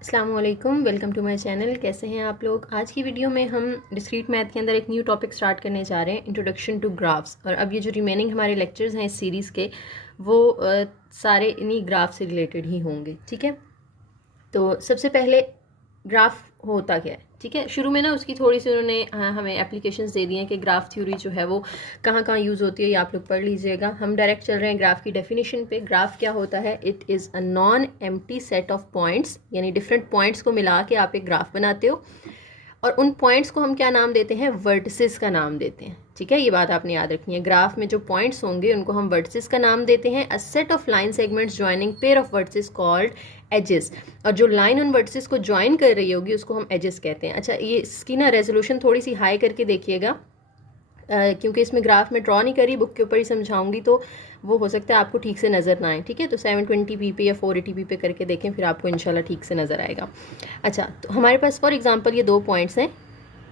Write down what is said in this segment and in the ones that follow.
अस्सलाम वालेकुम, welcome to my channel. कैसे हैं आप लोग। आज की वीडियो में हम डिस्क्रीट मैथ के अंदर एक न्यू टॉपिक स्टार्ट करने जा रहे हैं, इंट्रोडक्शन टू ग्राफ्स। और अब ये जो रिमेनिंग हमारे लेक्चर्स हैं इस सीरीज़ के वो सारे इन्हीं ग्राफ से रिलेटेड ही होंगे। ठीक है, तो सबसे पहले ग्राफ होता क्या है। ठीक है, शुरू में ना उसकी थोड़ी सी उन्होंने हमें एप्लीकेशंस दे दी हैं कि ग्राफ थ्योरी जो है वो कहाँ कहाँ यूज़ होती है, ये आप लोग पढ़ लीजिएगा। हम डायरेक्ट चल रहे हैं ग्राफ की डेफिनेशन पे। ग्राफ क्या होता है? It is a non empty set of points, यानी डिफरेंट पॉइंट्स को मिला के आप एक ग्राफ बनाते हो और उन पॉइंट्स को हम क्या नाम देते हैं? वर्टिसेस का नाम देते हैं। ठीक है, ये बात आपने याद रखनी है। ग्राफ में जो पॉइंट्स होंगे उनको हम वर्टिसेस का नाम देते हैं। A set of line segments joining pair of vertices called edges. और जो लाइन उन वर्टिसेस को ज्वाइन कर रही होगी उसको हम एजेस कहते हैं। अच्छा, ये इसकी ना रेजोल्यूशन थोड़ी सी हाई करके देखिएगा, क्योंकि इसमें ग्राफ में ड्रॉ नहीं करी, बुक के ऊपर ही समझाऊंगी, तो वो हो सकता है आपको ठीक से नज़र ना आए। ठीक है, तो 720p पे या 480p पे करके देखें, फिर आपको इंशाल्लाह ठीक से नज़र आएगा। अच्छा, तो हमारे पास फॉर एग्जांपल ये दो पॉइंट्स हैं,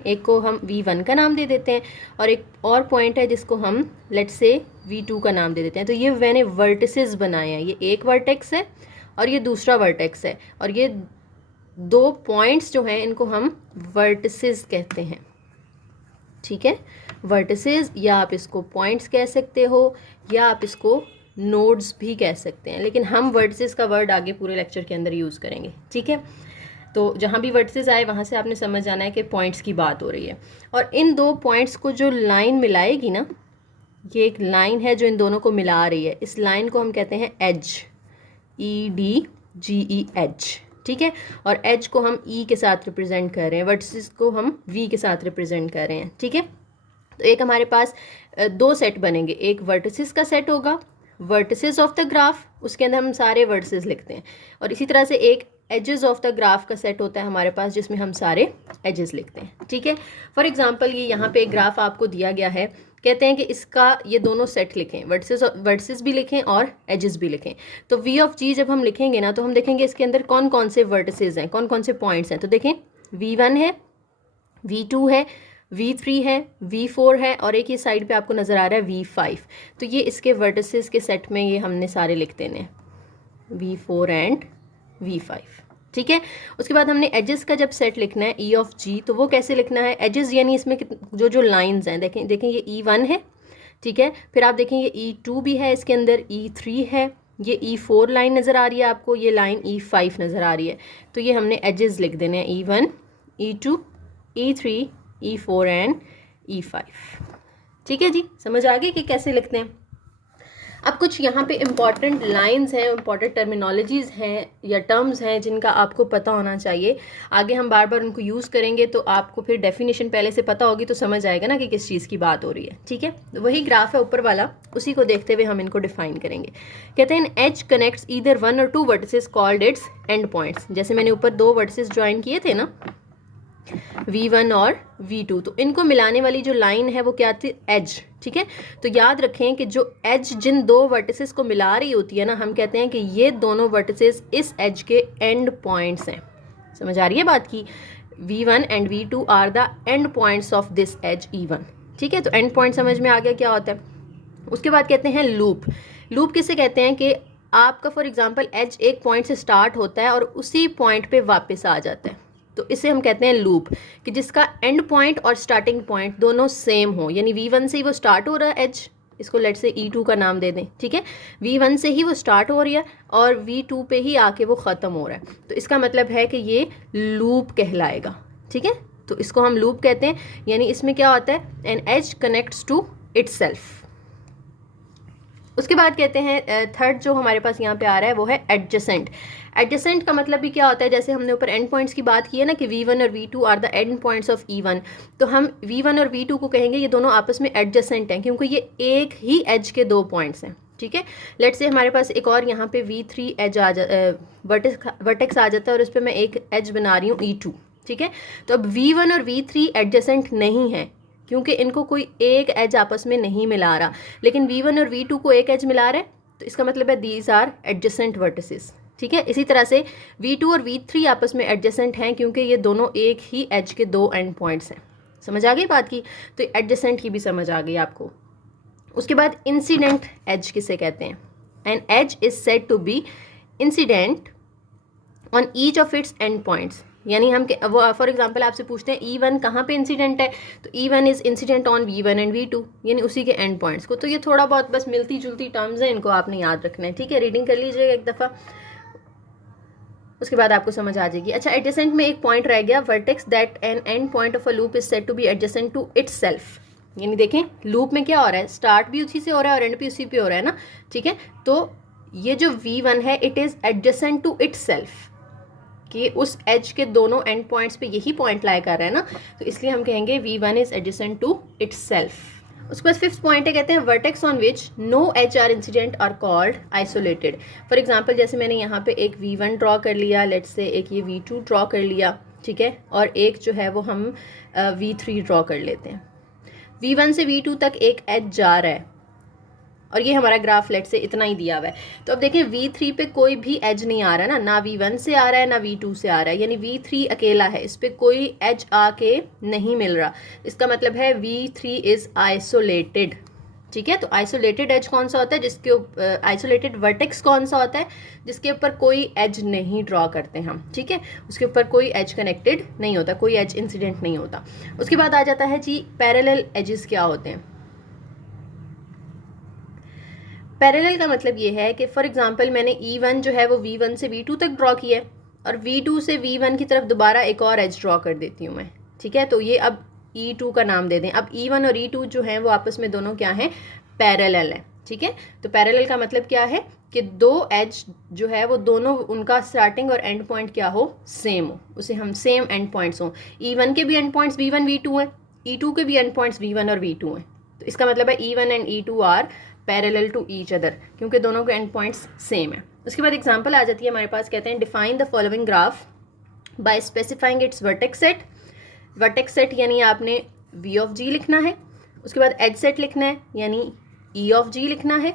एक को हम V1 का नाम दे देते हैं और एक और पॉइंट है जिसको हम लेट्स से V2 का नाम दे देते हैं। तो ये मैंने वर्टिसेस बनाए हैं, ये एक वर्टेक्स है और ये दूसरा वर्टेक्स है, और ये दो पॉइंट्स जो हैं इनको हम वर्टिसेस कहते हैं। ठीक है, वर्टिसेस, या आप इसको पॉइंट्स कह सकते हो या आप इसको नोड्स भी कह सकते हैं, लेकिन हम वर्टिसेस का वर्ड आगे पूरे लेक्चर के अंदर यूज़ करेंगे। ठीक है, तो जहाँ भी वर्टिसेस आए वहाँ से आपने समझ जाना है कि पॉइंट्स की बात हो रही है। और इन दो पॉइंट्स को जो लाइन मिलाएगी ना, ये एक लाइन है जो इन दोनों को मिला रही है, इस लाइन को हम कहते हैं एज, EDGE एज। ठीक है, और एज को हम E के साथ रिप्रेजेंट कर रहे हैं, वर्टिसेस को हम V के साथ रिप्रेजेंट कर रहे हैं। ठीक है, तो एक हमारे पास दो सेट बनेंगे, एक वर्टिसेस का सेट होगा, वर्टिसेस ऑफ द ग्राफ, उसके अंदर हम सारे वर्टिसेस लिखते हैं, और इसी तरह से एक एजेस ऑफ द ग्राफ का सेट होता है हमारे पास जिसमें हम सारे एजेस लिखते हैं। ठीक है, फॉर एग्जांपल ये यहाँ पे एक ग्राफ आपको दिया गया है, कहते हैं कि इसका ये दोनों सेट लिखें, वर्टिसेस भी लिखें और एजेस भी लिखें। तो V ऑफ G जब हम लिखेंगे ना, तो हम देखेंगे इसके अंदर कौन कौन से वर्टिसेस हैं, कौन कौन से पॉइंट्स हैं। तो देखें, V1 है, V2 है, V3 है, V4 है, और एक ये साइड पे आपको नज़र आ रहा है V5। तो ये इसके वर्टिसेस के सेट में ये हमने सारे लिख देने, V4 एंड V5। ठीक है, उसके बाद हमने एजेस का जब सेट लिखना है E ऑफ G, तो वो कैसे लिखना है? एजेस यानी इसमें जो जो लाइंस हैं, देखें देखें ये E1 है। ठीक है, फिर आप देखें ये E2 भी है, इसके अंदर E3 है, ये E4 लाइन नज़र आ रही है आपको, ये लाइन E5 नज़र आ रही है। तो ये हमने एजेस लिख देने हैं, E1, E2, E3, E4 and E5। ठीक है जी, समझ आ गई कि कैसे लिखते हैं। अब कुछ यहाँ पे इम्पॉर्टेंट लाइंस हैं, इम्पॉर्टेंट टर्मिनोलॉजीज़ हैं या टर्म्स हैं जिनका आपको पता होना चाहिए। आगे हम बार बार उनको यूज़ करेंगे तो आपको फिर डेफिनेशन पहले से पता होगी, तो समझ आएगा ना कि किस चीज़ की बात हो रही है। ठीक है, तो वही ग्राफ है ऊपर वाला, उसी को देखते हुए हम इनको डिफाइन करेंगे। कहते हैं एच कनेक्ट्स ईदर वन और two vertices called its end points. जैसे मैंने ऊपर दो वर्टिसेस ज्वाइन किए थे ना, V1 और V2, तो इनको मिलाने वाली जो लाइन है वो क्या थी? एज। ठीक है, तो याद रखें कि जो एज जिन दो वर्टिसेस को मिला रही होती है ना, हम कहते हैं कि ये दोनों वर्टिसेस इस एज के एंड पॉइंट्स हैं। समझ आ रही है बात की? V1 and V2 are the end points of this edge E1। ठीक है, तो एंड पॉइंट समझ में आ गया क्या होता है। उसके बाद कहते हैं लूप। लूप किसे कहते हैं कि आपका फॉर एग्जाम्पल एज एक पॉइंट से स्टार्ट होता है और उसी पॉइंट पे वापस आ जाता है, तो इसे हम कहते हैं लूप, कि जिसका एंड पॉइंट और स्टार्टिंग पॉइंट दोनों सेम हो। यानी V1 से ही वो स्टार्ट हो रहा है एज, इसको लेट से E2 का नाम दे दें। ठीक है, V1 से ही वो स्टार्ट हो रही है और V2 पे ही आके वो ख़त्म हो रहा है, तो इसका मतलब है कि ये लूप कहलाएगा। ठीक है, तो इसको हम लूप कहते हैं। यानी इसमें क्या होता है? An edge connects to itself. उसके बाद कहते हैं थर्ड जो हमारे पास यहाँ पे आ रहा है वो है एडजेसेंट। एडजेसेंट का मतलब भी क्या होता है? जैसे हमने ऊपर एंड पॉइंट्स की बात की है ना कि V1 और V2 are the end points of E1, तो हम V1 और V2 को कहेंगे ये दोनों आपस में एडजेसेंट हैं, क्योंकि ये एक ही एज के दो पॉइंट्स हैं। ठीक है, लेट से हमारे पास एक और यहाँ पे V3 एज आ वर्टेक्स आ जाता है और उस पर मैं एक एज बना रही हूँ E2। ठीक है, तो अब V1 और V3 एडजेसेंट नहीं है क्योंकि इनको कोई एक एज आपस में नहीं मिला रहा, लेकिन V1 और V2 को एक एज मिला रहा है, तो इसका मतलब है दीज आर एडजेसेंट वर्टिसेस। ठीक है, इसी तरह से V2 और V3 आपस में एडजेसेंट हैं क्योंकि ये दोनों एक ही एज के दो एंड पॉइंट्स हैं। समझ आ गई बात की? तो एडजेसेंट की भी समझ आ गई आपको। उसके बाद इंसिडेंट एज किसे कहते हैं? An edge is said to be incident on each of its end points, यानी हम वो फॉर एग्जांपल आपसे पूछते हैं E1 कहाँ पे इंसिडेंट है, तो E1 is incident on V1 and V2, यानी उसी के एंड पॉइंट्स को। तो ये थोड़ा बहुत बस मिलती जुलती टर्म्स हैं, इनको आपने याद रखना है, ठीक है। रीडिंग कर लीजिएगा एक दफ़ा, उसके बाद आपको समझ आ जाएगी। अच्छा, एडजेसेंट में एक पॉइंट रह गया, vertex that an end point of a loop is said to be adjacent to itself. यानी देखें लूप में क्या हो रहा है, स्टार्ट भी उसी से हो रहा है और एंड भी उसी पे हो रहा है ना, ठीक है। तो ये जो V1 है it is adjacent to itself, कि उस एज के दोनों एंड पॉइंट्स पे यही पॉइंट लाई कर रहा है ना, तो इसलिए हम कहेंगे V1 is adjacent to itself. उसके बाद फिफ्थ पॉइंट है, कहते हैं vertex on which no edge are incident are called isolated. For example जैसे मैंने यहाँ पे एक V1 ड्रॉ कर लिया, लेट्स से एक ये V2 ड्रॉ कर लिया, ठीक है, और एक जो है वो हम V3 ड्रॉ कर लेते हैं। V1 से V2 तक एक एज जा रहा है और ये हमारा ग्राफ लेट से इतना ही दिया हुआ है। तो अब देखें V3 पे कोई भी एज नहीं आ रहा ना V1 से आ रहा है ना V2 से आ रहा है, यानी V3 अकेला है, इस पर कोई एज आके नहीं मिल रहा। इसका मतलब है V3 इज आइसोलेटेड, ठीक है। तो आइसोलेटेड एज कौन सा होता है, जिसके आइसोलेटेड वर्टेक्स कौन सा होता है, जिसके ऊपर कोई एज नहीं ड्रॉ करते हम, ठीक है, उसके ऊपर कोई एज कनेक्टेड नहीं होता, कोई एज इंसिडेंट नहीं होता। उसके बाद आ जाता है जी पैरेलल एजेस क्या होते हैं। पैरेलल का मतलब ये है कि फॉर एग्जांपल मैंने E1 जो है वो V1 से V2 तक ड्रॉ किया है और V2 से V1 की तरफ दोबारा एक और एज ड्रॉ कर देती हूँ मैं, ठीक है। तो ये अब E2 का नाम दे दें। अब E1 और E2 जो हैं वो आपस में दोनों क्या हैं, पैरेलल है, ठीक है। तो पैरेलल का मतलब क्या है कि दो एज जो है वो दोनों उनका स्टार्टिंग और एंड पॉइंट क्या हो, सेम हो, उसे हम सेम एंड पॉइंट्स हो। E1 के भी एंड पॉइंट्स V1 V2 हैं, E2 के भी एंड पॉइंट्स V1 और V2 हैं। तो इसका मतलब है E1 and E2 are parallel to each other, क्योंकि दोनों के एंड पॉइंट्स सेम है। उसके बाद एग्जांपल आ जाती है हमारे पास, कहते हैं define the following graph by specifying its vertex set. Vertex set यानी आपने V ऑफ G लिखना है, उसके बाद एज सेट लिखना है यानी E ऑफ G लिखना है।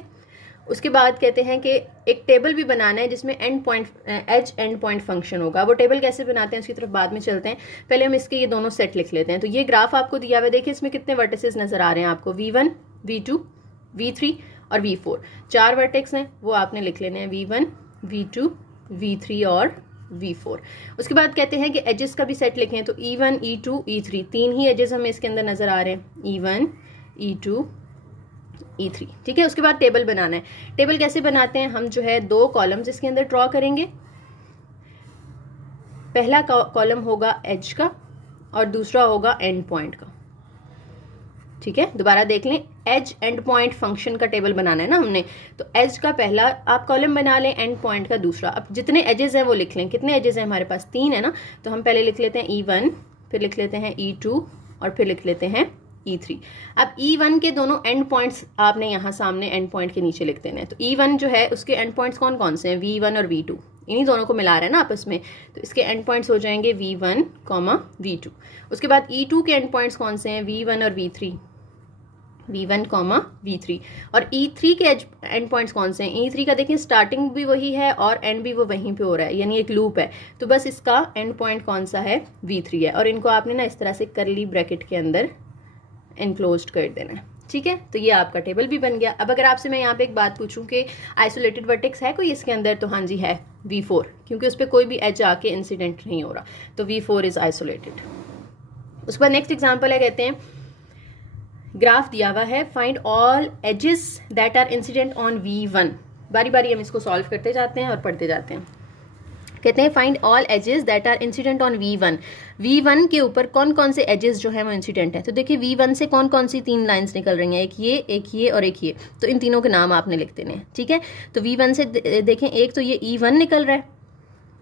उसके बाद कहते हैं कि एक टेबल भी बनाना है जिसमें end point edge end point function होगा। वो टेबल कैसे बनाते हैं उसकी तरफ बाद में चलते हैं, पहले हम इसके ये दोनों सेट लिख लेते हैं। तो ये ग्राफ आपको दिया हुआ है, देखिए इसमें कितने वर्टिसेस नजर आ रहे हैं आपको, V1 V2 V3 और V4, 4 वर्टेक्स हैं, वो आपने लिख लेने हैं V1 V2 V3 और V4। उसके बाद कहते हैं कि एजेस का भी सेट लिखें, तो E1 E2 E3, 3 ही एजेस हमें इसके अंदर नजर आ रहे हैं, E1 E2 E3, ठीक है। उसके बाद टेबल बनाना है। टेबल कैसे बनाते हैं, हम जो है 2 कॉलम्स इसके अंदर ड्रॉ करेंगे। पहला कॉलम होगा एज का और दूसरा होगा एंड पॉइंट का, ठीक है। दोबारा देख लें, एज एंड पॉइंट फंक्शन का टेबल बनाना है ना हमने, तो एज का पहला आप कॉलम बना लें, एंड पॉइंट का दूसरा। अब जितने एजेस हैं वो लिख लें, कितने एजेस हैं हमारे पास, 3 है ना, तो हम पहले लिख लेते हैं E1, फिर लिख लेते हैं E2 और फिर लिख लेते हैं E3। अब E1 के दोनों एंड पॉइंट्स आपने यहाँ सामने एंड पॉइंट के नीचे लिख देने हैं। तो E1 जो है उसके एंड पॉइंट्स कौन कौन से हैं, V1 और V2, इन्हीं दोनों को मिला रहे हैं ना आपस में, तो इसके एंड पॉइंट्स हो जाएंगे V1, V2। उसके बाद E2 के एंड पॉइंट्स कौन से हैं, V1 और V3, V1, V3। और E3 के एंड पॉइंट्स कौन से हैं, E3 का देखें स्टार्टिंग भी वही है और एंड भी वो वहीं पे हो रहा है, यानी एक लूप है, तो बस इसका एंड पॉइंट कौन सा है, V3 है। और इनको आपने ना इस तरह से करली ब्रैकेट के अंदर एनक्लोज्ड कर देना है, ठीक है। तो ये आपका टेबल भी बन गया। अब अगर आपसे मैं यहाँ पे एक बात पूछूं कि आइसोलेटेड वर्टेक्स है कोई इसके अंदर, तो हाँ जी है, V4, क्योंकि उस पर कोई भी एज आके इंसिडेंट नहीं हो रहा, तो V4 इज आइसोलेटेड। उसके बाद नेक्स्ट एग्जाम्पल है, कहते हैं ग्राफ दिया हुआ है, find all edges that are incident on V1। बारी बारी हम इसको सॉल्व करते जाते हैं और पढ़ते जाते हैं। कहते हैं find all edges that are incident on V1। V1 के ऊपर कौन कौन से एजेस जो है वो इंसिडेंट है। तो देखिए V1 से कौन कौन सी 3 लाइंस निकल रही हैं, एक ये और एक ये, तो इन तीनों के नाम आपने लिख देने हैं, ठीक है। तो V1 से देखें एक तो ये E1 निकल रहा है,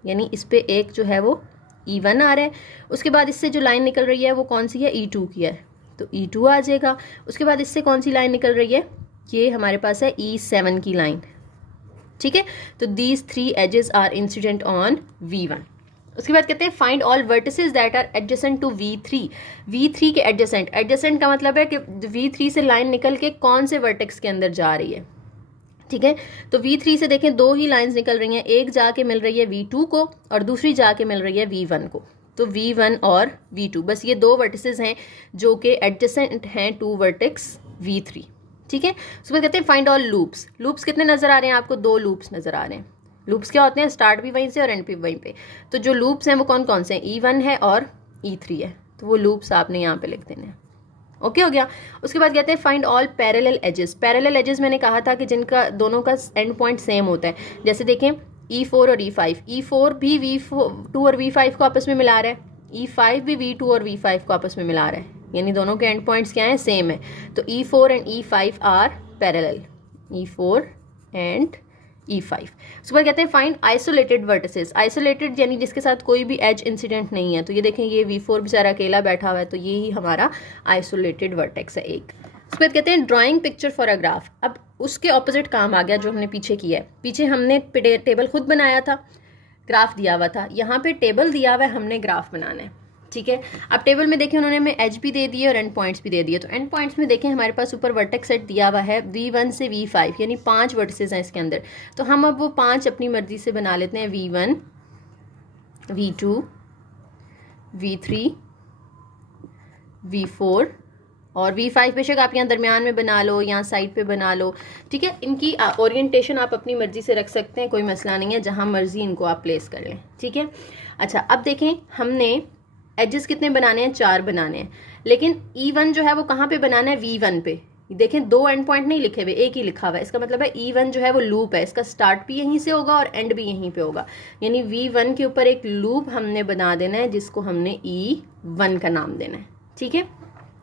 यानी इस पर एक जो है वो E1 आ रहा है। उसके बाद इससे जो लाइन निकल रही है वो कौन सी है, E2 की है, तो E2 आ जाएगा। उसके बाद इससे कौन सी लाइन निकल रही है, ये हमारे पास है E7 की लाइन, ठीक है। तो these 3 edges are incident on V1। उसके बाद कहते हैं find all vertices that are adjacent to V3। V3 के एडजेसेंट, एडजेसेंट का मतलब है कि V3 से लाइन निकल के कौन से वर्टेक्स के अंदर जा रही है, ठीक है। तो V3 से देखें 2 ही लाइंस निकल रही हैं, एक जाके मिल रही है V2 को और दूसरी जाके मिल रही है V1 को, तो V1 और V2, बस ये 2 वर्टिसेस हैं जो कि एडजेसेंट हैं टू वर्टेक्स V3, ठीक है। उसके बाद कहते हैं फाइंड ऑल लूप्स। लूप्स कितने नजर आ रहे हैं आपको, 2 लूप्स नजर आ रहे हैं, लूप्स क्या होते हैं, स्टार्ट भी वहीं से और एंड भी वहीं पे। तो जो लूप्स हैं वो कौन कौन से हैं, E1 है और E3 है, तो वो लूप्स आपने यहाँ पे लिख देने हैं। ओके हो गया। उसके बाद कहते हैं find all parallel edges. Parallel edges मैंने कहा था कि जिनका दोनों का एंड पॉइंट सेम होता है। जैसे देखें E4 और E5, E4 भी V2 और V5 को आपस में मिला रहा है, E5 भी V2 और V5 को आपस में मिला रहा है, यानी दोनों के एंड पॉइंट्स क्या हैं, सेम है। तो E4 and E5 are parallel, E4 and E5। उसके बाद कहते हैं फाइंड आइसोलेटेड वर्टिसेस। आइसोलेटेड यानी जिसके साथ कोई भी एज इंसिडेंट नहीं है। तो ये देखें ये V4 बेचारा अकेला बैठा हुआ है, तो ये ही हमारा आइसोलेटेड वर्टेक्स है एक। उसके बाद कहते हैं drawing picture for a graph. अब उसके ऑपोजिट काम आ गया जो हमने पीछे किया है। पीछे हमने टेबल खुद बनाया था, ग्राफ दिया हुआ था, यहाँ पे टेबल दिया हुआ है, हमने ग्राफ बनाना है, ठीक है। अब टेबल में देखें उन्होंने हमें एज भी दे दिए और एंड पॉइंट्स भी दे दिए। तो एंड पॉइंट्स में देखें हमारे पास ऊपर वर्टेक्स सेट दिया हुआ है V1 से V5, यानी 5 वर्टिसेस हैं इसके अंदर। तो हम अब वो 5 अपनी मर्जी से बना लेते हैं, V1, V2, V3, V4 और V5। बेशक आप यहाँ दरमियान में बना लो, यहाँ साइड पे बना लो, ठीक है। इनकी ओरिएंटेशन आप अपनी मर्जी से रख सकते हैं, कोई मसला नहीं है, जहाँ मर्जी इनको आप प्लेस कर लें, ठीक है। अच्छा अब देखें हमने एजेस कितने बनाने हैं, 4 बनाने हैं, लेकिन E1 जो है वो कहाँ पे बनाना है, V1 पे। देखें 2 एंड पॉइंट नहीं लिखे हुए, एक ही लिखा हुआ है। इसका मतलब है E1 जो है वो लूप है, इसका स्टार्ट भी यहीं से होगा और एंड भी यहीं पे होगा, यानी V1 के ऊपर एक लूप हमने बना देना है जिसको हमने E1 का नाम देना है, ठीक है।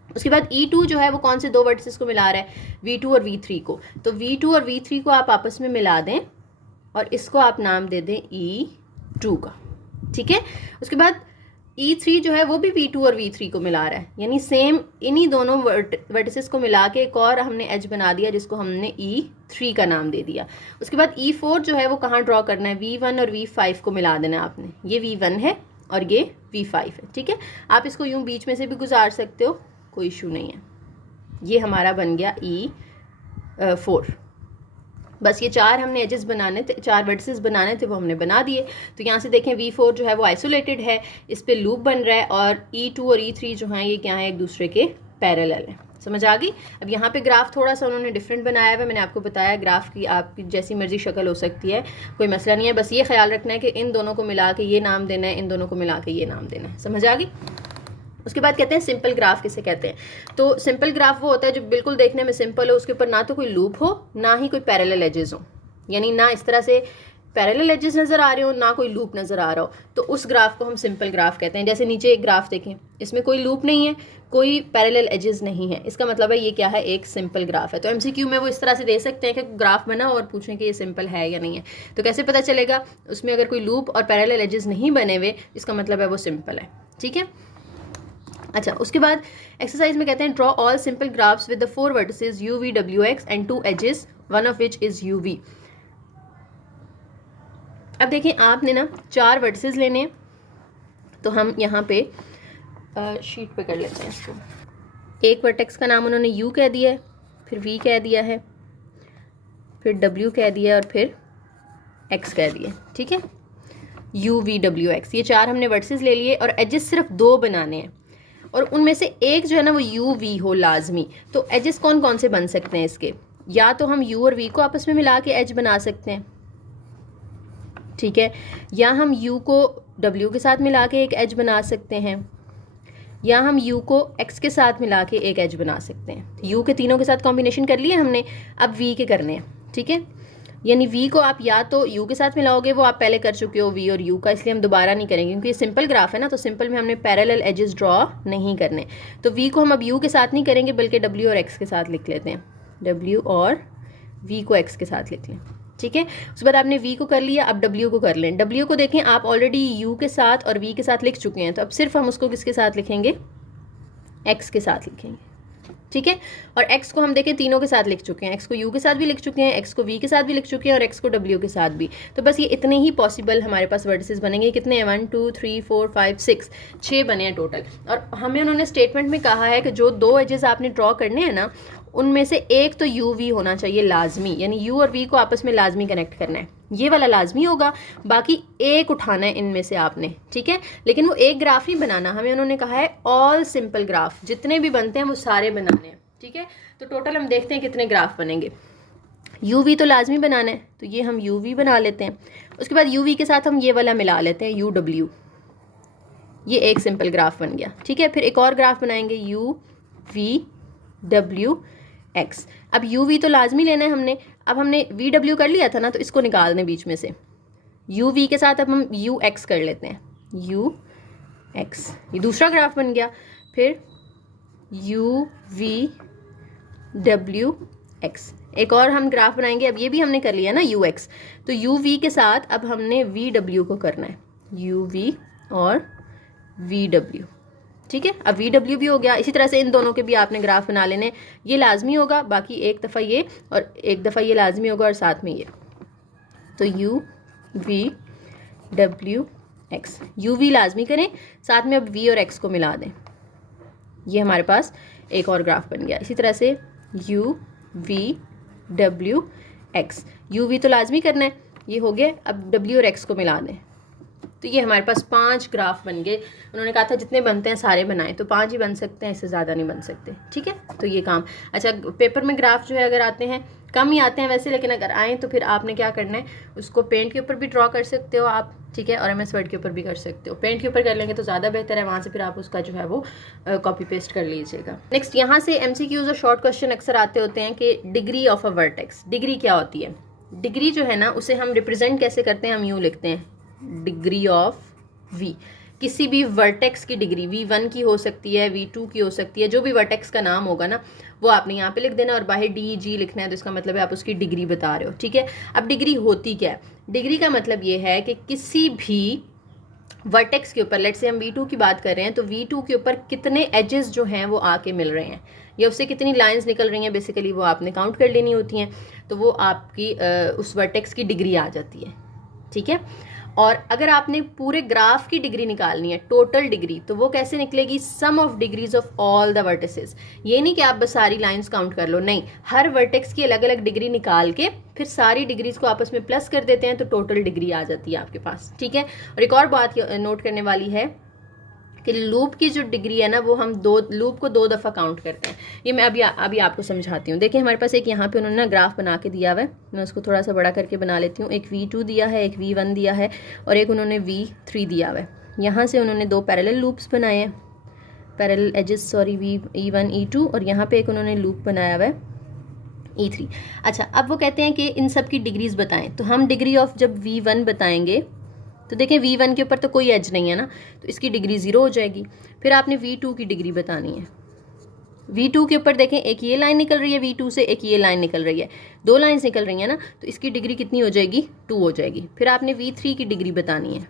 उसके बाद E2 जो है वो कौन से 2 वर्टिसेस को मिला रहा है, V2 और V3 को। तो V2 और V3 को आप आपस में मिला दें और इसको आप नाम दे दें E2 का, ठीक है। उसके बाद E3 जो है वो भी V2 और V3 को मिला रहा है, यानी सेम इन्हीं दोनों वर्टिसेस को मिला के एक और हमने एज बना दिया जिसको हमने E3 का नाम दे दिया। उसके बाद E4 जो है वो कहाँ ड्रॉ करना है, V1 और V5 को मिला देना है आपने। ये V1 है और ये V5 है, ठीक है। आप इसको यूँ बीच में से भी गुजार सकते हो, कोई इशू नहीं है। ये हमारा बन गया E4। बस ये 4 हमने एजेस बनाने थे, 4 वर्टिसेस बनाने थे, वो हमने बना दिए। तो यहाँ से देखें V4 जो है वो आइसोलेटेड है, इस पे लूप बन रहा है, और E2 और E3 जो हैं ये क्या है, एक दूसरे के पैरेलल है। समझ आ गई। अब यहाँ पे ग्राफ थोड़ा सा उन्होंने डिफरेंट बनाया हुआ है, मैंने आपको बताया ग्राफ की आपकी जैसी मर्जी शक्ल हो सकती है, कोई मसला नहीं है। बस ये ख्याल रखना है कि इन दोनों को मिला के ये नाम देना है, इन दोनों को मिला के ये नाम देना है। समझ आ गई। उसके बाद कहते हैं सिंपल ग्राफ किसे कहते हैं। तो सिंपल ग्राफ वो होता है जो बिल्कुल देखने में सिंपल हो, उसके ऊपर ना तो कोई लूप हो ना ही कोई पैरेलल एजेस हो, यानी ना इस तरह से पैरेलल एजेस नज़र आ रहे हो ना कोई लूप नज़र आ रहा हो, तो उस ग्राफ को हम सिंपल ग्राफ कहते हैं। जैसे नीचे एक ग्राफ देखें, इसमें कोई लूप नहीं है, कोई पैरेलल एजेस नहीं है, इसका मतलब है ये क्या है, एक सिंपल ग्राफ है। तो MCQ में वो इस तरह से दे सकते हैं कि ग्राफ बना और पूछें कि ये सिंपल है या नहीं है। तो कैसे पता चलेगा, उसमें अगर कोई लूप और पैरेलल एजेस नहीं बने हुए, इसका मतलब है वो सिंपल है, ठीक है। अच्छा उसके बाद एक्सरसाइज में कहते हैं draw all simple graphs with the 4 vertices UV WX and 2 edges, one of which is UV। अब देखें आपने ना 4 वर्टिसेस लेने हैं, तो हम यहाँ पे शीट पे कर लेते हैं इसको। एक वर्टेक्स का नाम उन्होंने U कह दिया है, फिर V कह दिया है, फिर W कह दिया और फिर X कह दिया, ठीक है। UV WX, ये 4 हमने वर्टिसेस ले लिए और एजेस सिर्फ 2 बनाने हैं, और उनमें से एक जो है ना वो UV हो लाजमी। तो एजेस कौन कौन से बन सकते हैं इसके, या तो हम U और V को आपस में मिला के एज बना सकते हैं, ठीक है, या हम U को W के साथ मिला के एक एज बना सकते हैं, या हम U को X के साथ मिला के एक एज बना सकते हैं। U के तीनों के साथ कॉम्बिनेशन कर लिए हमने, अब V के करने हैं, ठीक है। यानी V को आप या तो U के साथ मिलाओगे, वो आप पहले कर चुके हो V और U का, इसलिए हम दोबारा नहीं करेंगे क्योंकि ये सिंपल ग्राफ है ना, तो सिंपल में हमने पैरेलल एजेस ड्रॉ नहीं करने। तो V को हम अब U के साथ नहीं करेंगे बल्कि W और X के साथ लिख लेते हैं, W और V को X के साथ लिख लें, ठीक है। उसके बाद आपने V को कर लिया, अब W को कर लें। W को देखें आप ऑलरेडी U के साथ और V के साथ लिख चुके हैं, तो अब सिर्फ हम उसको किसके साथ लिखेंगे, X के साथ लिखेंगे, ठीक है। और X को हम देखें तीनों के साथ लिख चुके हैं, X को U के साथ भी लिख चुके हैं, X को V के साथ भी लिख चुके हैं और X को W के साथ भी। तो बस ये इतने ही पॉसिबल हमारे पास वर्टिसेस बनेंगे। कितने हैं, 1 2 3 4 5 6 बने हैं टोटल। और हमें उन्होंने स्टेटमेंट में कहा है कि जो 2 एजेस आपने ड्रॉ करने हैं ना, उनमें से एक तो UV होना चाहिए लाजमी, यानी U और V को आपस में लाजमी कनेक्ट करना है, ये वाला लाजमी होगा, बाकी एक उठाना है इनमें से आपने, ठीक है। लेकिन वो एक ग्राफ नहीं बनाना, हमें उन्होंने कहा है ऑल सिंपल ग्राफ, जितने भी बनते हैं वो सारे बनाने हैं, ठीक है। तो टोटल हम देखते हैं कितने ग्राफ बनेंगे। UV तो लाजमी बनाना है, तो ये हम UV बना लेते हैं। उसके बाद यू वी के साथ हम ये वाला मिला लेते हैं यू डब्ल्यू, ये एक सिंपल ग्राफ बन गया, ठीक है। फिर एक और ग्राफ बनाएंगे यू वी डब्ल्यू एक्स। अब यू वी तो लाजमी लेना है हमने, अब हमने वी डब्ल्यू कर लिया था ना, तो इसको निकाल दें बीच में से। यू वी के साथ अब हम यू एक्स कर लेते हैं, यू एक्स, ये दूसरा ग्राफ बन गया। फिर यू वी डब्ल्यू एक्स, एक और हम ग्राफ बनाएंगे, अब ये भी हमने कर लिया ना यू एक्स, तो यू वी के साथ अब हमने वी डब्ल्यू को करना है, यू वी और वी डब्ल्यू, ठीक है। अब वी डब्ल्यू भी हो गया। इसी तरह से इन दोनों के भी आपने ग्राफ बना लेने, ये लाजमी होगा, बाकी एक दफ़ा ये और एक दफ़ा ये लाजमी होगा और साथ में ये। तो U V W X, U V लाजमी करें, साथ में अब वी और एक्स को मिला दें, ये हमारे पास एक और ग्राफ बन गया। इसी तरह से U V W X, U V तो लाजमी करना है, ये हो गया, अब डब्ल्यू और एक्स को मिला दें, तो ये हमारे पास 5 ग्राफ बन गए। उन्होंने कहा था जितने बनते हैं सारे बनाएं, तो 5 ही बन सकते हैं, इससे ज़्यादा नहीं बन सकते, ठीक है। तो ये काम, अच्छा पेपर में ग्राफ जो है अगर आते हैं, कम ही आते हैं वैसे, लेकिन अगर आएँ तो फिर आपने क्या करना है, उसको पेंट के ऊपर भी ड्रॉ कर सकते हो आप, ठीक है, और MS वर्ड के ऊपर भी कर सकते हो। पेंट के ऊपर कर लेंगे तो ज़्यादा बेहतर है, वहाँ से फिर आप उसका जो है वो कॉपी पेस्ट कर लीजिएगा। नेक्स्ट यहाँ से MCQs और शॉर्ट क्वेश्चन अक्सर आते होते हैं कि degree of a vertex, degree क्या होती है। डिग्री जो है ना, उसे हम रिप्रेजेंट कैसे करते हैं, हम यूँ लिखते हैं डिग्री ऑफ वी, किसी भी वर्टेक्स की डिग्री V1 की हो सकती है, V2 की हो सकती है, जो भी वर्टेक्स का नाम होगा ना वो आपने यहाँ पे लिख देना और बाहर DG लिखना है, तो इसका मतलब है आप उसकी डिग्री बता रहे हो, ठीक है। अब डिग्री होती क्या है, डिग्री का मतलब ये है कि किसी भी वर्टेक्स के ऊपर, लेट से हम V2 की बात कर रहे हैं, तो V2 के ऊपर कितने एजेस जो हैं वो आके मिल रहे हैं, या उससे कितनी लाइंस निकल रही हैं, बेसिकली वो आपने काउंट कर लेनी होती हैं, तो वो आपकी उस वर्टेक्स की डिग्री आ जाती है, ठीक है। और अगर आपने पूरे ग्राफ की डिग्री निकालनी है, टोटल डिग्री, तो वो कैसे निकलेगी, sum of degrees of all the vertices. ये नहीं कि आप बस सारी लाइंस काउंट कर लो, नहीं, हर वर्टेक्स की अलग अलग डिग्री निकाल के फिर सारी डिग्रीज को आपस में प्लस कर देते हैं, तो टोटल डिग्री आ जाती है आपके पास, ठीक है। और एक और बात नोट करने वाली है कि लूप की जो डिग्री है ना, वो हम लूप को 2 दफ़ा काउंट करते हैं। ये मैं अभी आपको समझाती हूँ। देखिए हमारे पास एक यहाँ पे उन्होंने ना ग्राफ बना के दिया हुआ है, मैं उसको थोड़ा सा बड़ा करके बना लेती हूँ। एक V2 दिया है, एक V1 दिया है और एक उन्होंने V3 दिया हुआ है। यहाँ से उन्होंने 2 पैरेलल लूप्स बनाए हैं, parallel edges, sorry, E1 E2, और यहाँ पे एक उन्होंने लूप बनाया हुआ है E3। अच्छा, अब वो कहते हैं कि इन सब की डिग्रीज बताएं, तो हम डिग्री ऑफ जब V1 बताएंगे तो देखें V1 के ऊपर तो कोई एज नहीं है ना, तो इसकी डिग्री 0 हो जाएगी। फिर आपने V2 की डिग्री बतानी है। V2 के ऊपर देखें एक ये लाइन निकल रही है V2 से, एक ये लाइन निकल रही है, 2 लाइंस निकल रही है ना, तो इसकी डिग्री कितनी हो जाएगी, 2 हो जाएगी। फिर आपने V3 की डिग्री बतानी है।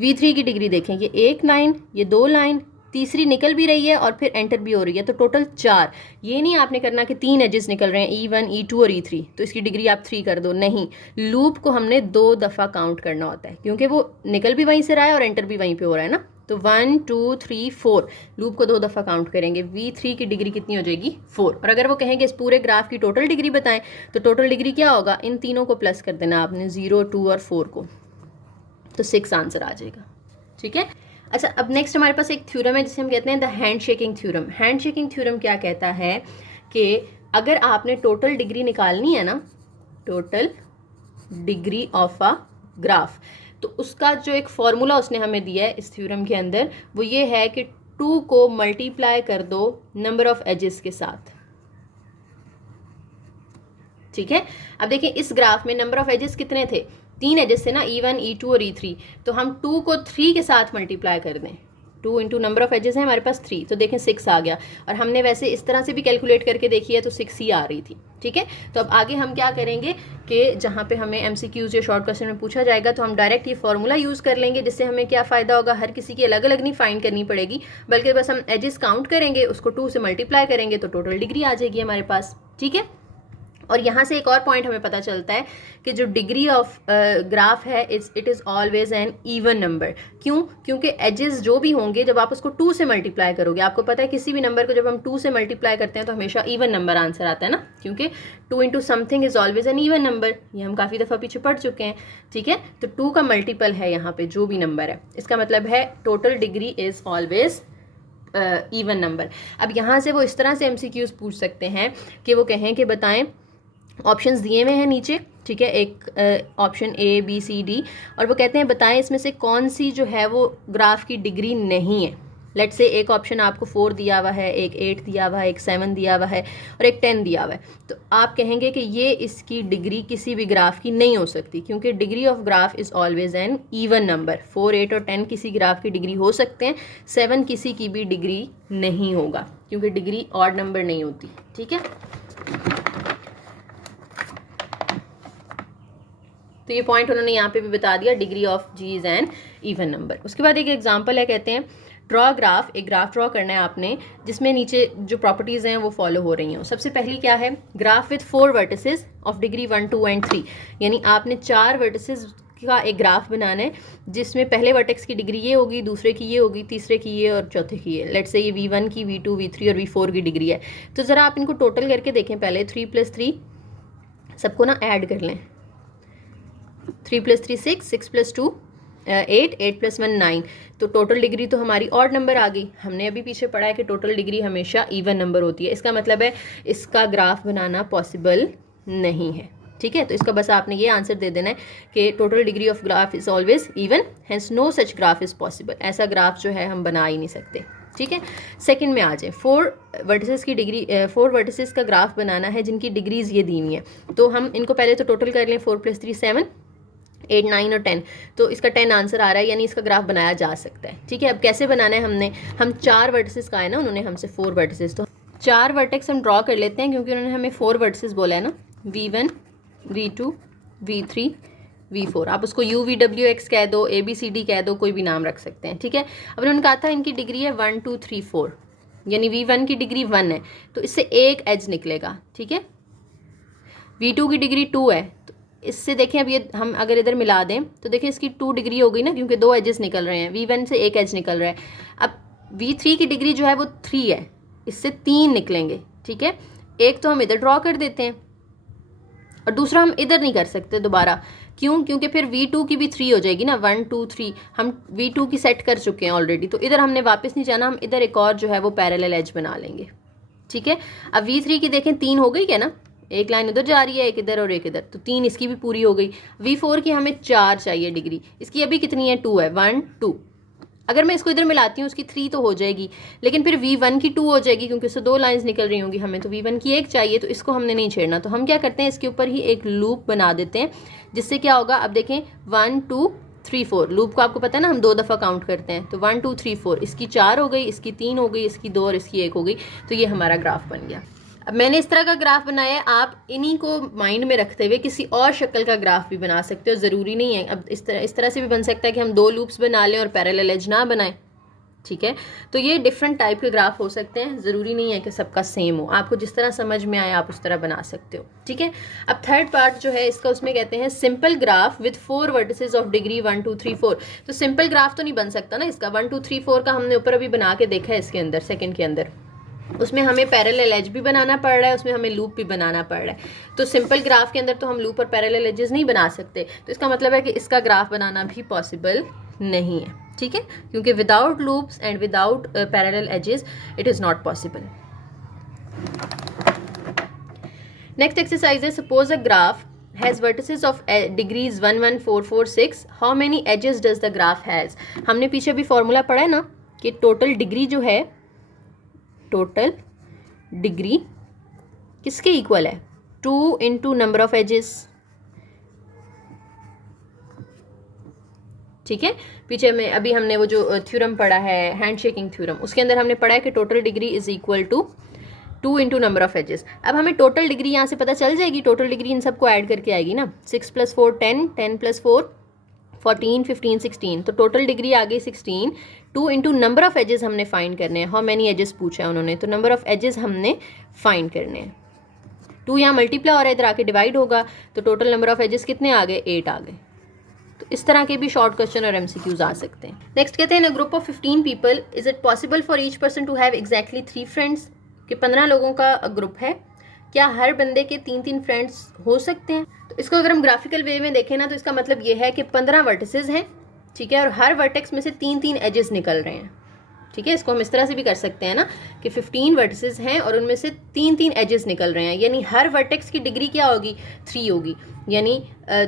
V3 की डिग्री देखें, ये 1 लाइन, ये 2 लाइन, तीसरी निकल भी रही है और फिर एंटर भी हो रही है, तो टोटल 4। ये नहीं आपने करना कि 3 एजेस निकल रहे हैं, E1 E2 और E3, तो इसकी डिग्री आप 3 कर दो, नहीं, लूप को हमने 2 दफ़ा काउंट करना होता है, क्योंकि वो निकल भी वहीं से रहा है और एंटर भी वहीं पे हो रहा है ना। तो 1 2 3 4 लूप को 2 दफ़ा काउंट करेंगे। V3 की डिग्री कितनी हो जाएगी, 4। और अगर वो कहेंगे इस पूरे ग्राफ की टोटल डिग्री बताएं, तो टोटल डिग्री क्या होगा, इन तीनों को प्लस कर देना आपने, 0 2 और 4 को, तो 6 आंसर आ जाएगा, ठीक है। अच्छा, अब नेक्स्ट हमारे पास एक थ्योरम है जिसे हम कहते हैं the hand shaking theorem. Hand shaking theorem क्या कहता है कि अगर आपने टोटल डिग्री निकालनी है ना, total degree of a graph, तो उसका जो एक फॉर्मूला उसने हमें दिया है इस थ्योरम के अंदर, वो ये है कि 2 को मल्टीप्लाई कर दो नंबर ऑफ एजेस के साथ, ठीक है। अब देखिए इस ग्राफ में नंबर ऑफ एजेस कितने थे, 3 एजेस थे ना, E1 E2 और E3, तो हम 2 को 3 के साथ मल्टीप्लाई कर दें। 2 इंटू नंबर ऑफ एजेस है हमारे पास 3, तो देखें 6 आ गया। और हमने वैसे इस तरह से भी कैलकुलेट करके देखी है, तो 6 ही आ रही थी, ठीक है। तो अब आगे हम क्या करेंगे कि जहाँ पे हमें MCQs या शॉर्ट क्वेश्चन में पूछा जाएगा, तो हम डायरेक्ट ये फार्मूला यूज़ कर लेंगे, जिससे हमें क्या फ़ायदा होगा, हर किसी की अलग अलग नहीं फाइंड करनी पड़ेगी, बल्कि बस हम एजेस काउंट करेंगे, उसको 2 से मल्टीप्लाई करेंगे, तो टोटल डिग्री आ जाएगी हमारे पास, ठीक है। और यहाँ से एक और पॉइंट हमें पता चलता है कि जो डिग्री ऑफ ग्राफ है it is always an even number. क्यों? क्योंकि एजेस जो भी होंगे जब आप उसको 2 से मल्टीप्लाई करोगे, आपको पता है किसी भी नंबर को जब हम 2 से मल्टीप्लाई करते हैं तो हमेशा इवन नंबर आंसर आता है ना, क्योंकि 2 into something is always an even number. ये हम काफ़ी दफ़ा पीछे पढ़ चुके हैं, ठीक है। तो 2 का मल्टीपल है यहाँ पे जो भी नंबर है, इसका मतलब है total degree is always even number. अब यहाँ से वो इस तरह से MCQs पूछ सकते हैं कि वो कहें कि बताएं ऑप्शंस दिए हुए हैं नीचे, ठीक है, एक option A B C D, और वो कहते हैं बताएं इसमें से कौन सी जो है वो ग्राफ की डिग्री नहीं है। लेट्स से एक ऑप्शन आपको 4 दिया हुआ है, एक 8 दिया हुआ है, एक 7 दिया हुआ है और एक 10 दिया हुआ है, तो आप कहेंगे कि ये इसकी डिग्री किसी भी ग्राफ की नहीं हो सकती, क्योंकि degree of graph is always an even number. 4, 8 और 10 किसी ग्राफ की डिग्री हो सकते हैं, 7 किसी की भी डिग्री नहीं होगा, क्योंकि डिग्री ऑड नंबर नहीं होती, ठीक है। तो ये पॉइंट उन्होंने यहाँ पे भी बता दिया, degree of G is an even number. उसके बाद एक एग्जांपल है, कहते हैं ड्रॉ ग्राफ, एक ग्राफ ड्रॉ करना है आपने जिसमें नीचे जो प्रॉपर्टीज़ हैं वो फॉलो हो रही हैं। सबसे पहली क्या है, graph with 4 vertices of degree 1, 2 and 3, यानी आपने 4 वर्टिसेस का एक ग्राफ बनाना है जिसमें पहले वर्टेक्स की डिग्री ये होगी, दूसरे की ये होगी, तीसरे की ये और चौथे की ये। लेट्स से ये V1 की, V2, V3 और V4 की डिग्री है। तो ज़रा आप इनको टोटल करके देखें पहले, 3 + 3 सबको ना ऐड कर लें, 3 + 3 6, 6 + 2 8, 8 + 1 9, तो टोटल डिग्री तो हमारी ऑड नंबर आ गई। हमने अभी पीछे पढ़ा है कि टोटल डिग्री हमेशा इवन नंबर होती है, इसका मतलब है इसका ग्राफ बनाना पॉसिबल नहीं है, ठीक है। तो इसका बस आपने ये आंसर दे देना है कि total degree of graph is always even, hence no such graph is possible, ऐसा ग्राफ जो है हम बना ही नहीं सकते, ठीक है। सेकंड में आ जाए, 4 वर्टिसेस की डिग्री, 4 वर्टिसेस का ग्राफ बनाना है जिनकी डिग्रीज ये दी हुई हैं, तो हम इनको पहले तो टोटल कर लें, 4 + 3 7, 8, 9 और 10, तो इसका 10 आंसर आ रहा है, यानी इसका ग्राफ बनाया जा सकता है, ठीक है। अब कैसे बनाना है, हम 4 वर्टिसेस का है ना, उन्होंने हमसे 4 वर्टिसेस, तो 4 वर्टेक्स हम ड्रॉ कर लेते हैं, क्योंकि उन्होंने हमें 4 वर्टिसेस बोला है ना, V1, V2, V3, V4, आप उसको UVWX कह दो, ABCD कह दो, कोई भी नाम रख सकते हैं, ठीक है। अब उन्होंने कहा था इनकी डिग्री है 1, 2, 3, 4, यानी V1 की डिग्री 1 है तो इससे एक एज निकलेगा, ठीक है। V2 की डिग्री 2 है, तो इससे देखें अब ये हम अगर इधर मिला दें तो देखें इसकी 2 डिग्री हो गई ना, क्योंकि 2 एजेस निकल रहे हैं, V1 से एक एज निकल रहा है। अब V3 की डिग्री जो है वो 3 है, इससे 3 निकलेंगे, ठीक है। एक तो हम इधर ड्रॉ कर देते हैं और दूसरा हम इधर नहीं कर सकते दोबारा, क्यों, क्योंकि फिर V2 की भी 3 हो जाएगी ना, 1, 2, 3 हम V2 की सेट कर चुके हैं ऑलरेडी, तो इधर हमने वापस नहीं जाना, हम इधर एक और जो है वो पैरेलल एज बना लेंगे, ठीक है। अब V3 की देखें 3 हो गई क्या ना, एक लाइन उधर जा रही है, एक इधर और एक इधर, तो 3 इसकी भी पूरी हो गई। V4 की हमें 4 चाहिए डिग्री, इसकी अभी कितनी है, 2 है, 1, 2, अगर मैं इसको इधर मिलाती हूँ उसकी 3 तो हो जाएगी, लेकिन फिर V1 की 2 हो जाएगी, क्योंकि इससे 2 लाइंस निकल रही होंगी, हमें तो V1 की 1 चाहिए, तो इसको हमने नहीं छेड़ना। तो हम क्या करते हैं, इसके ऊपर ही एक लूप बना देते हैं, जिससे क्या होगा, अब देखें 1, 2, 3, 4, लूप को आपको पता है ना, हम 2 दफ़ा काउंट करते हैं, तो 1, 2, 3, 4, इसकी 4 हो गई, इसकी 3 हो गई, इसकी 2 और इसकी 1 हो गई, तो ये हमारा ग्राफ बन गया। अब मैंने इस तरह का ग्राफ बनाया है, आप इन्हीं को माइंड में रखते हुए किसी और शक्ल का ग्राफ भी बना सकते हो, ज़रूरी नहीं है। अब इस तरह से भी बन सकता है कि हम 2 लूप्स बना लें और पैरेलल एज ना बनाएं, ठीक है। तो ये डिफरेंट टाइप के ग्राफ हो सकते हैं, ज़रूरी नहीं है कि सबका सेम हो, आपको जिस तरह समझ में आए आप उस तरह बना सकते हो, ठीक है। अब थर्ड पार्ट जो है इसका, उसमें कहते हैं simple graph with 4 vertices of degree 1, 2, 3, 4। तो सिंपल ग्राफ तो नहीं बन सकता ना इसका, 1, 2, 3, 4 का हमने ऊपर अभी बना के देखा है इसके अंदर, सेकेंड के अंदर, उसमें हमें पैरेलल एज भी बनाना पड़ रहा है, उसमें हमें लूप भी बनाना पड़ रहा है। तो सिंपल ग्राफ के अंदर तो हम लूप और पैरेलल एजेस नहीं बना सकते, तो इसका मतलब है कि इसका ग्राफ बनाना भी पॉसिबल नहीं है, ठीक है, क्योंकि without loops and without parallel edges it is not possible. Next exercise है, suppose a graph has vertices of degrees 1, 1, 4, 4, 6, how many edges does the graph has. हमने पीछे भी फॉर्मूला पढ़ा है ना कि टोटल डिग्री जो है, टोटल डिग्री किसके इक्वल है, 2 इंटू नंबर ऑफ एजेस, ठीक है। पीछे में अभी हमने वो जो थ्योरम पढ़ा है, हैंडशेकिंग थ्योरम, उसके अंदर हमने पढ़ा है कि total degree is equal to 2 into number of edges. अब हमें टोटल डिग्री यहाँ से पता चल जाएगी, टोटल डिग्री इन सबको ऐड करके आएगी ना, 6 + 4 10, 10 + 4 14, 15, 16, तो टोटल डिग्री आ गई 16। 2 इंटू नंबर ऑफ एजेस हमने फाइंड करने हैं, हाउ मैनी एजेस पूछा है उन्होंने, तो नंबर ऑफ एजेस हमने फाइंड करने हैं। 2 यहाँ मल्टीप्लाई हो रहा है, इधर आके डिवाइड होगा, तो टोटल नंबर ऑफ एजेस कितने आ गए, 8 आ गए। तो इस तरह के भी शॉर्ट क्वेश्चन और MCQs आ सकते हैं। नेक्स्ट कहते हैं, in a group of 15 people is it possible for each person to have exactly 3 friends, कि 15 लोगों का ग्रुप है, क्या हर बंदे के 3-3 फ्रेंड्स हो सकते हैं। तो इसको अगर हम ग्राफिकल वे में देखें ना, तो इसका मतलब ये है कि 15 वर्टिसेस हैं, ठीक है, और हर वर्टेक्स में से 3-3 एजेस निकल रहे हैं, ठीक है, इसको हम इस तरह से भी कर सकते हैं ना कि 15 वर्टिसेस हैं और उनमें से 3 एजेस निकल रहे हैं, यानी हर वर्टेक्स की डिग्री क्या होगी, 3 होगी, यानी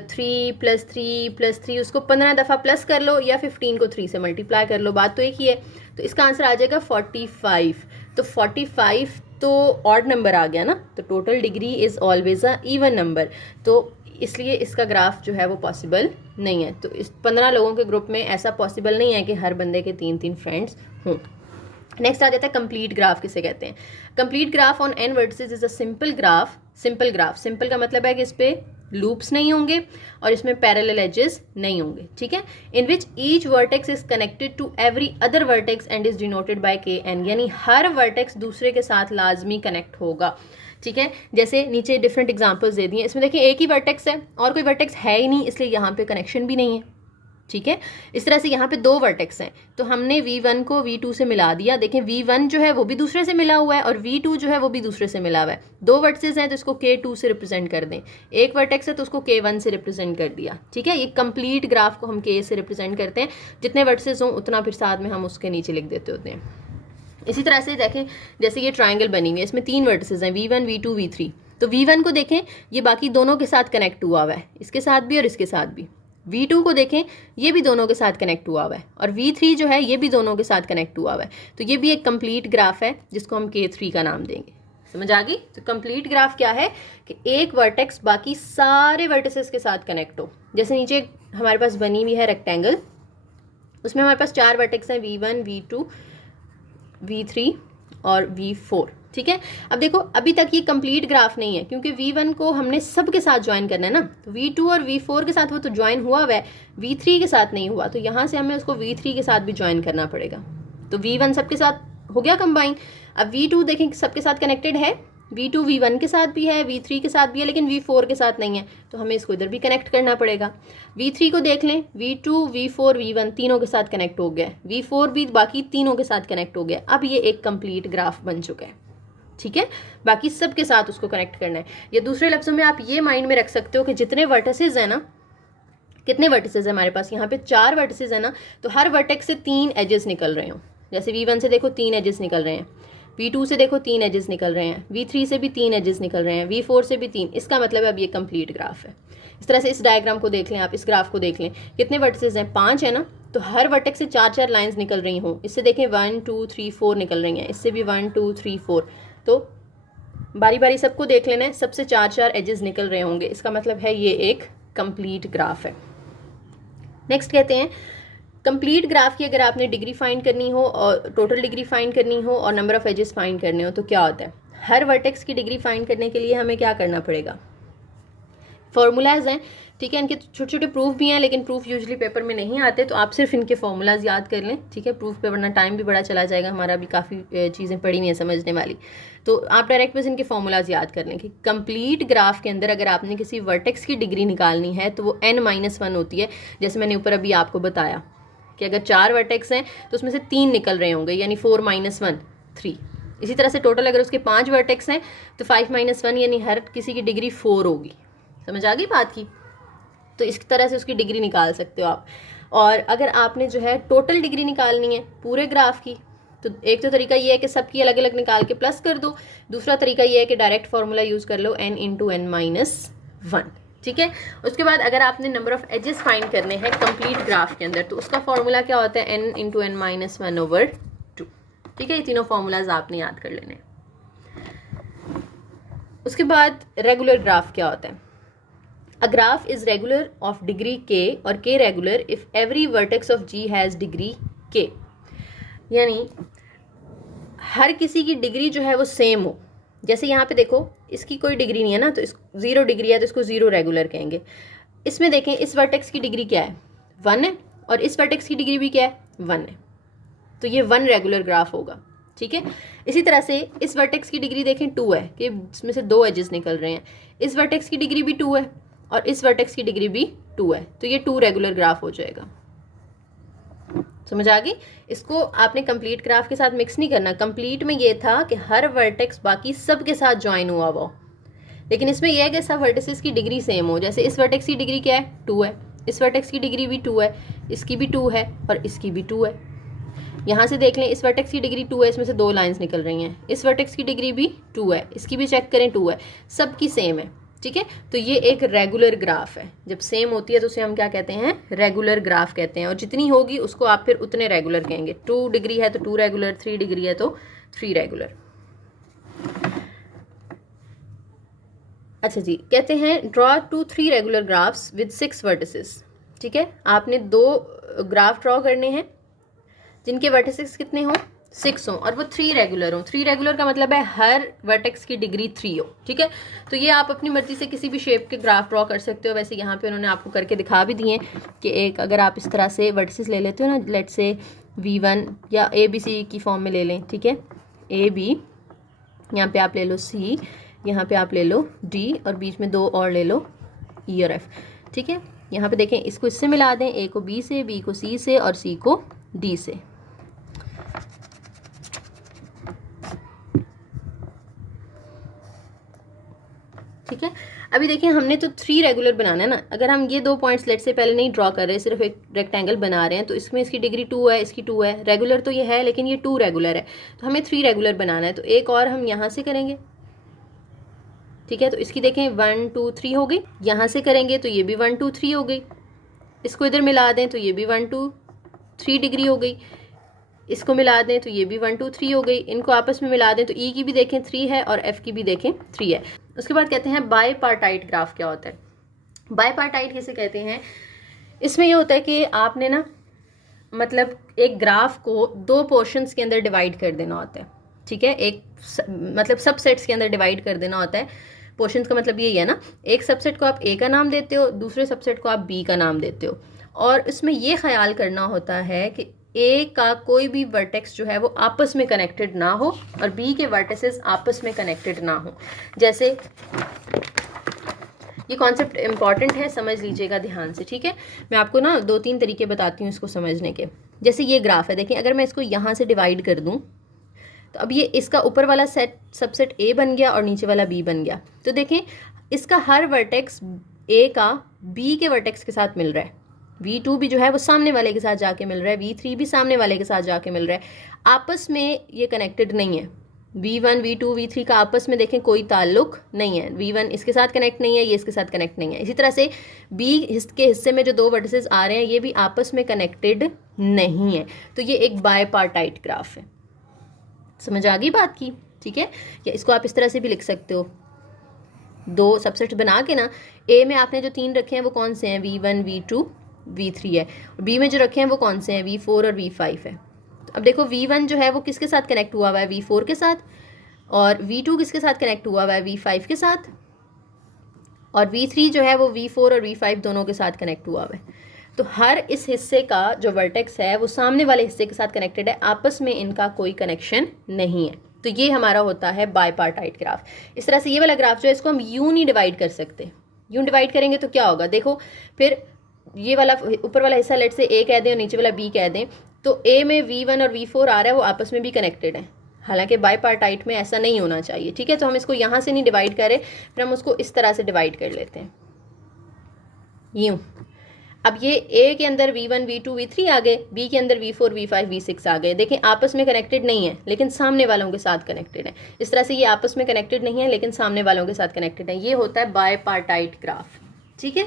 3 + 3 + 3 उसको 15 दफ़ा प्लस कर लो या 15 को 3 से मल्टीप्लाई कर लो, बात तो एक ही है। तो इसका आंसर आ जाएगा 45। तो 45 तो ऑड नंबर आ गया ना, तो total degree is always a even number, तो इसलिए इसका ग्राफ जो है वो पॉसिबल नहीं है। तो इस 15 लोगों के ग्रुप में ऐसा पॉसिबल नहीं है कि हर बंदे के 3 फ्रेंड्स हों। नेक्स्ट आ जाता है कंप्लीट ग्राफ किसे कहते हैं। Complete graph on n vertices is a simple graph. Simple का मतलब है कि इस पे लूप्स नहीं होंगे और इसमें पैरेलल एजेस नहीं होंगे, ठीक है। In which each vertex is connected to every other vertex and is denoted by kn, यानी हर वर्टेक्स दूसरे के साथ लाजमी कनेक्ट होगा, ठीक है। जैसे नीचे डिफरेंट एग्जांपल्स दे दिए, इसमें देखिए एक ही वर्टेक्स है और कोई वर्टेक्स है ही नहीं, इसलिए यहाँ पे कनेक्शन भी नहीं है, ठीक है। इस तरह से यहाँ पे 2 वर्टेक्स हैं तो हमने V1 को V2 से मिला दिया। देखें V1 जो है वो भी दूसरे से मिला हुआ है और V2 जो है वो भी दूसरे से मिला हुआ है। 2 वर्टिसेस हैं तो इसको K2 से रिप्रेजेंट कर दें, एक वर्टेक्स है तो उसको K1 से रिप्रेजेंट कर दिया, ठीक है। ये कंप्लीट ग्राफ को हम K से रिप्रेजेंट करते हैं, जितने वर्टिसेस हों उतना फिर साथ में हम उसके नीचे लिख देते होते हैं। इसी तरह से देखें जैसे ये ट्राइंगल बनी हुई है, इसमें 3 वर्टिसेस हैं V1 V2 V3। तो V1 को देखें ये बाकी दोनों के साथ कनेक्ट हुआ हुआ है, इसके साथ भी और इसके साथ भी। V2 को देखें ये भी दोनों के साथ कनेक्ट हुआ हुआ है और V3 जो है ये भी दोनों के साथ कनेक्ट हुआ हुआ है। तो ये भी एक कंप्लीट ग्राफ है जिसको हम K3 का नाम देंगे। समझ आ गई? तो कंप्लीट ग्राफ क्या है कि एक वर्टेक्स बाकी सारे वर्टिसेस के साथ कनेक्ट हो। जैसे नीचे हमारे पास बनी हुई है रेक्टेंगल, उसमें हमारे पास 4 वर्टेक्स हैं V1 V2 V3 और V4, ठीक है। अब देखो अभी तक ये कंप्लीट ग्राफ नहीं है क्योंकि V1 को हमने सब के साथ ज्वाइन करना है ना, तो V2 और V4 के साथ वो तो ज्वाइन हुआ है, V3 के साथ नहीं हुआ, तो यहाँ से हमें उसको V3 के साथ भी ज्वाइन करना पड़ेगा। तो V1 सबके साथ हो गया कंबाइन। अब V2 देखें सबके साथ कनेक्टेड है, V2 V1 के साथ भी है, V3 के साथ भी है, लेकिन V4 के साथ नहीं है, तो हमें इसको इधर भी कनेक्ट करना पड़ेगा। V3 को देख लें, V2 V4 V1 तीनों के साथ कनेक्ट हो गया, V4 भी बाकी तीनों के साथ कनेक्ट हो गया। अब ये एक कंप्लीट ग्राफ बन चुका है, ठीक है। बाकी सब के साथ उसको कनेक्ट करना है। या दूसरे लफ्ज़ों में आप ये माइंड में रख सकते हो कि जितने वर्टिसेस हैं ना, कितने वर्टिसेस है हमारे पास, यहाँ पे 4 वर्टिसेस है ना, तो हर वर्टेक्स से 3 एजेस निकल रहे हो। जैसे V1 से देखो 3 एजेस निकल रहे हैं, V2 से देखो 3 एजेस निकल रहे हैं, V3 से भी 3 एजेस निकल रहे हैं, V4 से भी 3। इसका मतलब अब ये कंप्लीट ग्राफ है। इस तरह से इस डायग्राम को देख लें आप, इस ग्राफ को देख लें, कितने वर्टिसेस हैं, 5 है ना, तो हर वर्टेक्स से 4 लाइंस निकल रही हों। इससे देखें 1 2 3 4 निकल रही हैं, इससे भी 1 2 3 4, तो बारी बारी सबको देख लेना है, सबसे 4 एजेस निकल रहे होंगे। इसका मतलब है ये एक कंप्लीट ग्राफ है। नेक्स्ट कहते हैं कंप्लीट ग्राफ की अगर आपने डिग्री फाइंड करनी हो और टोटल डिग्री फाइंड करनी हो और नंबर ऑफ एजेस फाइंड करने हो तो क्या होता है। हर वर्टेक्स की डिग्री फाइंड करने के लिए हमें क्या करना पड़ेगा, फॉर्मूलाज हैं, ठीक है। इनके छोटे छोटे प्रूफ भी हैं, लेकिन प्रूफ यूजुअली पेपर में नहीं आते, तो आप सिर्फ इनके फॉर्मूलाज याद कर लें, ठीक है। प्रूफ पे वरना टाइम भी बड़ा चला जाएगा, हमारा भी काफ़ी चीज़ें पड़ी हुई हैं समझने वाली, तो आप डायरेक्ट बस इनके फॉर्मूलाज याद कर लें कि कंप्लीट ग्राफ के अंदर अगर आपने किसी वर्टेक्स की डिग्री निकालनी है तो वो n-1 होती है। जैसे मैंने ऊपर अभी आपको बताया कि अगर 4 वर्टेक्स हैं तो उसमें से 3 निकल रहे होंगे, यानी 4 - 1 3। इसी तरह से टोटल अगर उसके 5 वर्टेक्स हैं तो 5 - 1 यानी हर किसी की डिग्री 4 होगी। समझ आ गई बात की? तो इस तरह से उसकी डिग्री निकाल सकते हो आप। और अगर आपने जो है टोटल डिग्री निकालनी है पूरे ग्राफ की, तो एक तो तरीका ये है कि सबकी अलग अलग निकाल के प्लस कर दो, दूसरा तरीका ये है कि डायरेक्ट फार्मूला यूज़ कर लो n × n-1, ठीक है। उसके बाद अगर आपने नंबर ऑफ एजेस फाइंड करने हैं कंप्लीट ग्राफ के अंदर तो उसका फार्मूला क्या होता है, n × n-1/2, ठीक है। ये तीनों फार्मूलाज आपने याद कर लेने। उसके बाद रेगुलर ग्राफ क्या होता है। A graph is regular of degree k और k regular if every vertex of G has degree k, यानी हर किसी की डिग्री जो है वो सेम हो। जैसे यहाँ पे देखो इसकी कोई डिग्री नहीं है ना, तो इस 0 डिग्री है तो इसको 0 रेगुलर कहेंगे। इसमें देखें इस वर्टेक्स की डिग्री क्या है, 1 है, और इस वर्टेक्स की डिग्री भी क्या है, 1 है, तो ये 1 रेगुलर ग्राफ होगा, ठीक है। इसी तरह से इस वर्टेक्स की डिग्री देखें 2 है कि इसमें से 2 एजेस निकल रहे हैं, इस वर्टेक्स की डिग्री भी 2 है और इस वर्टेक्स की डिग्री भी 2 है, तो ये 2 रेगुलर ग्राफ हो जाएगा। समझ आ गई? इसको आपने कंप्लीट ग्राफ के साथ मिक्स नहीं करना। कंप्लीट में ये था कि हर वर्टेक्स बाकी सब के साथ ज्वाइन हुआ वो, लेकिन इसमें यह है कि सब वर्टिसेस की डिग्री सेम हो। जैसे इस वर्टेक्स की डिग्री क्या है, 2 है, इस वर्टेक्स की डिग्री भी 2 है, इसकी भी 2 है और इसकी भी 2 है। यहाँ से देख लें, इस वर्टेक्स की डिग्री 2 है, इसमें से 2 लाइंस निकल रही हैं, इस वर्टेक्स की डिग्री भी 2 है, इसकी भी चेक करें 2 है, सबकी सेम है, ठीक है। तो ये एक रेगुलर ग्राफ है, जब सेम होती है तो उसे हम क्या कहते हैं, रेगुलर ग्राफ कहते हैं, और जितनी होगी उसको आप फिर उतने रेगुलर कहेंगे। 2 डिग्री है तो 2 रेगुलर, 3 डिग्री है तो 3 रेगुलर। अच्छा जी, कहते हैं draw 2 3 regular graphs with 6 vertices, ठीक है। आपने 2 ग्राफ ड्रॉ करने हैं जिनके वर्टिसेस कितने हों, 6 हों, और वो 3 रेगुलर हों। 3 रेगुलर का मतलब है हर वर्टेक्स की डिग्री 3 हो, ठीक है। तो ये आप अपनी मर्जी से किसी भी शेप के ग्राफ ड्रॉ कर सकते हो। वैसे यहाँ पे उन्होंने आपको करके दिखा भी दिए कि एक अगर आप इस तरह से वर्टिसेस ले लेते हो ना, लेट से V1 या ABC की फॉर्म में ले लें, ठीक है, AB, यहाँ पे आप ले लो C, यहाँ पे आप ले लो D, और बीच में 2 और ले लो E और F, ठीक है। यहाँ पे देखें, इसको इससे मिला दें, A को B से, B को C से और C को D से। ठीक है, अभी देखिए हमने तो 3 रेगुलर बनाना है ना। अगर हम ये 2 पॉइंट्स लेट से पहले नहीं ड्रॉ कर रहे, सिर्फ एक रेक्टेंगल बना रहे हैं, तो इसमें इसकी डिग्री 2 है, इसकी 2 है, रेगुलर तो ये है लेकिन ये 2 रेगुलर है, तो हमें 3 रेगुलर बनाना है। तो एक और हम यहाँ से करेंगे, ठीक है। तो इसकी देखें 1 2 3 हो गई, यहाँ से करेंगे तो ये भी 1 2 3 हो गई, इसको इधर मिला दें तो ये भी 1 2 3 डिग्री हो गई, इसको मिला दें तो ये भी 1 2 3 हो गई, इनको आपस में मिला दें तो E की भी देखें 3 है और F की भी देखें 3 है। उसके बाद कहते हैं बाईपार्टाइट ग्राफ क्या होता है। बाईपार्टाइट किसे कहते हैं, इसमें ये होता है कि आपने ना मतलब एक ग्राफ को 2 पोर्शंस के अंदर डिवाइड कर देना होता है, ठीक है। एक मतलब सबसेट्स के अंदर डिवाइड कर देना होता है। पोर्शंस का मतलब यही है ना, एक सबसेट को आप A का नाम देते हो, दूसरे सबसेट को आप B का नाम देते हो, और इसमें ये ख्याल करना होता है कि A का कोई भी वर्टेक्स जो है वो आपस में कनेक्टेड ना हो और B के वर्टिसेस आपस में कनेक्टेड ना हो। जैसे ये कॉन्सेप्ट इंपॉर्टेंट है, समझ लीजिएगा ध्यान से, ठीक है। मैं आपको ना 2-3 तरीके बताती हूँ इसको समझने के। जैसे ये ग्राफ है, देखिए अगर मैं इसको यहाँ से डिवाइड कर दूँ तो अब ये इसका ऊपर वाला सबसेट A बन गया और नीचे वाला B बन गया। तो देखें इसका हर वर्टेक्स A का B के वर्टेक्स के साथ मिल रहा है, V2 भी जो है वो सामने वाले के साथ जाके मिल रहा है, V3 भी सामने वाले के साथ जाके मिल रहा है, आपस में ये कनेक्टेड नहीं है। V1 V2 V3 का आपस में देखें कोई ताल्लुक नहीं है, V1 इसके साथ कनेक्ट नहीं है, ये इसके साथ कनेक्ट नहीं है। इसी तरह से B के हिस्से में जो 2 वर्टिसेस आ रहे हैं ये भी आपस में कनेक्टेड नहीं है। तो ये एक बाईपार्टाइट ग्राफ है। समझ आ गई बात की, ठीक है। या इसको आप इस तरह से भी लिख सकते हो, 2 सबसेट बना के ना, A में आपने जो 3 रखे हैं वो कौन से हैं, V1 V2 V3 है, और B में जो रखे हैं वो कौन से हैं, V4 और V5 है। तो अब देखो V1 जो है वो किसके साथ कनेक्ट हुआ हुआ है, V4 के साथ, और V2 किसके साथ कनेक्ट हुआ हुआ है, V5 के साथ, और V3 जो है वो V4 और V5 दोनों के साथ कनेक्ट हुआ हुआ है। तो हर इस हिस्से का जो वर्टेक्स है वो सामने वाले हिस्से के साथ कनेक्टेड है, आपस में इनका कोई कनेक्शन नहीं है। तो ये हमारा होता है बाईपार्टाइट ग्राफ। इस तरह से ये वाला ग्राफ जो है इसको हम यूं नहीं डिवाइड कर सकते, यूं डिवाइड करेंगे तो क्या होगा, देखो फिर ये वाला ऊपर वाला हिस्सा लेट से A कह दें और नीचे वाला B कह दें, तो A में V1 और V4 आ रहा है वो आपस में भी कनेक्टेड है, हालांकि बाईपार्टाइट में ऐसा नहीं होना चाहिए, ठीक है। तो हम इसको यहाँ से नहीं डिवाइड करें, फिर हम उसको इस तरह से डिवाइड कर लेते हैं यूं। अब ये A के अंदर V1 V2 V3 आ गए, B के अंदर V4 V5 V6 आ गए। देखें आपस में कनेक्टेड नहीं है लेकिन सामने वालों के साथ कनेक्टेड है। इस तरह से ये आपस में कनेक्टेड नहीं है लेकिन सामने वालों के साथ कनेक्टेड है। ये होता है बाईपार्टाइट ग्राफ, ठीक है।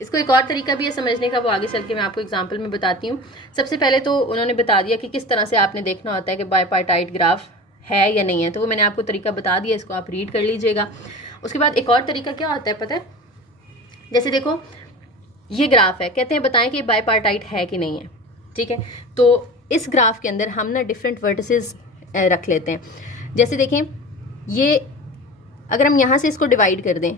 इसको एक और तरीका भी है समझने का, वो आगे चल के मैं आपको एग्जांपल में बताती हूँ। सबसे पहले तो उन्होंने बता दिया कि किस तरह से आपने देखना होता है कि बाईपार्टाइट ग्राफ है या नहीं है, तो वो मैंने आपको तरीका बता दिया, इसको आप रीड कर लीजिएगा। उसके बाद एक और तरीका क्या होता है पता है, जैसे देखो ये ग्राफ है, कहते हैं बताएं कि बाईपार्टाइट है कि नहीं है, ठीक है। तो इस ग्राफ के अंदर हम ना डिफरेंट वर्टिसेस रख लेते हैं। जैसे देखें ये अगर हम यहाँ से इसको डिवाइड कर दें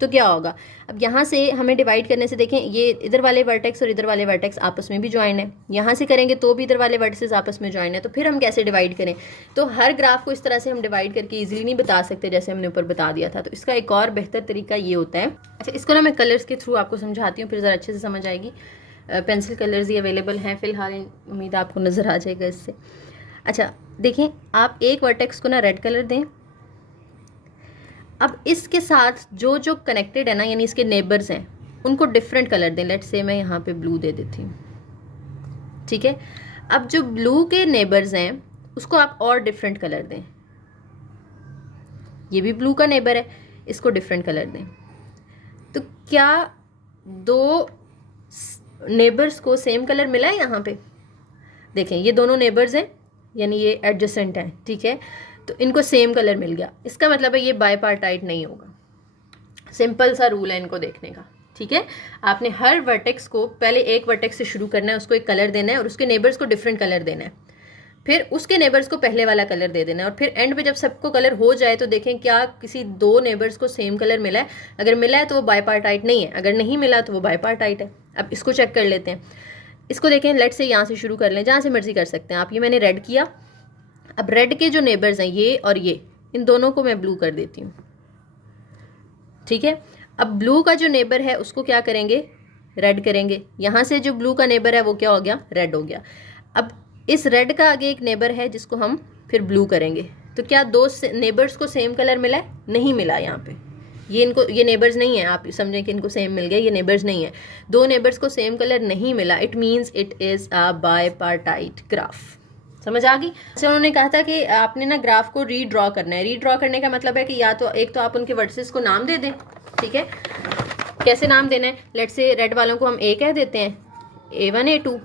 तो क्या होगा, अब यहाँ से हमें डिवाइड करने से देखें ये इधर वाले वर्टेक्स और इधर वाले वर्टेक्स आपस में भी ज्वाइन है, यहाँ से करेंगे तो भी इधर वाले वर्टिसेस आपस में ज्वाइन है। तो फिर हम कैसे डिवाइड करें, तो हर ग्राफ को इस तरह से हम डिवाइड करके इजीली नहीं बता सकते जैसे हमने ऊपर बता दिया था। तो इसका एक और बेहतर तरीका ये होता है, अच्छा इसको ना मैं कलर्स के थ्रू आपको समझाती हूँ, फिर ज़रा अच्छे से समझ आएगी। पेंसिल कलर्स ही अवेलेबल हैं फ़िलहाल, उम्मीद आपको नज़र आ जाएगा इससे। अच्छा देखें आप एक वर्टेक्स को ना रेड कलर दें, अब इसके साथ जो जो कनेक्टेड है ना यानी इसके नेबर्स हैं उनको डिफरेंट कलर दें। लेट्स से मैं यहाँ पे ब्लू दे देती हूँ, ठीक है। अब जो ब्लू के नेबर्स हैं उसको आप और डिफरेंट कलर दें, ये भी ब्लू का नेबर है, इसको डिफरेंट कलर दें। तो क्या दो नेबर्स को सेम कलर मिला है यहाँ पे? देखें ये दोनों नेबर्स हैं, यानी ये एडजेसेंट हैं, ठीक है, तो इनको सेम कलर मिल गया, इसका मतलब है ये बाइपार्टाइट नहीं होगा। सिंपल सा रूल है इनको देखने का, ठीक है। आपने हर वर्टेक्स को पहले एक वर्टेक्स से शुरू करना है, उसको एक कलर देना है और उसके नेबर्स को डिफरेंट कलर देना है, फिर उसके नेबर्स को पहले वाला कलर दे देना है, और फिर एंड पे जब सबको कलर हो जाए तो देखें क्या किसी दो नेबर्स को सेम कलर मिला है। अगर मिला है तो वो बाइपार्टाइट नहीं है, अगर नहीं मिला तो वो बाइपार्टाइट है। अब इसको चेक कर लेते हैं, इसको देखें, लेट से यहाँ से शुरू कर लें, जहाँ से मर्जी कर सकते हैं आप। ये मैंने रेड किया, अब रेड के जो नेबर्स हैं ये और ये, इन दोनों को मैं ब्लू कर देती हूँ, ठीक है। अब ब्लू का जो नेबर है उसको क्या करेंगे, रेड करेंगे। यहाँ से जो ब्लू का नेबर है वो क्या हो गया, रेड हो गया। अब इस रेड का आगे एक नेबर है जिसको हम फिर ब्लू करेंगे, तो क्या दो नेबर्स को सेम कलर मिला है? नहीं मिला। यहाँ पे ये नेबर्स नहीं है, आप समझें कि इनको सेम मिल गया, ये नेबर्स नहीं है, दो नेबर्स को सेम कलर नहीं मिला, it means it is a bipartite graph. समझ आ गई? जैसे उन्होंने कहा था कि आपने ना ग्राफ को रीड्रॉ करना है। रीड्रॉ करने का मतलब है कि या तो एक तो आप उनके वर्सेस को नाम दे दें, ठीक है। कैसे नाम देना है? लेट से रेड वालों को हम ए कह देते हैं, A1 A2,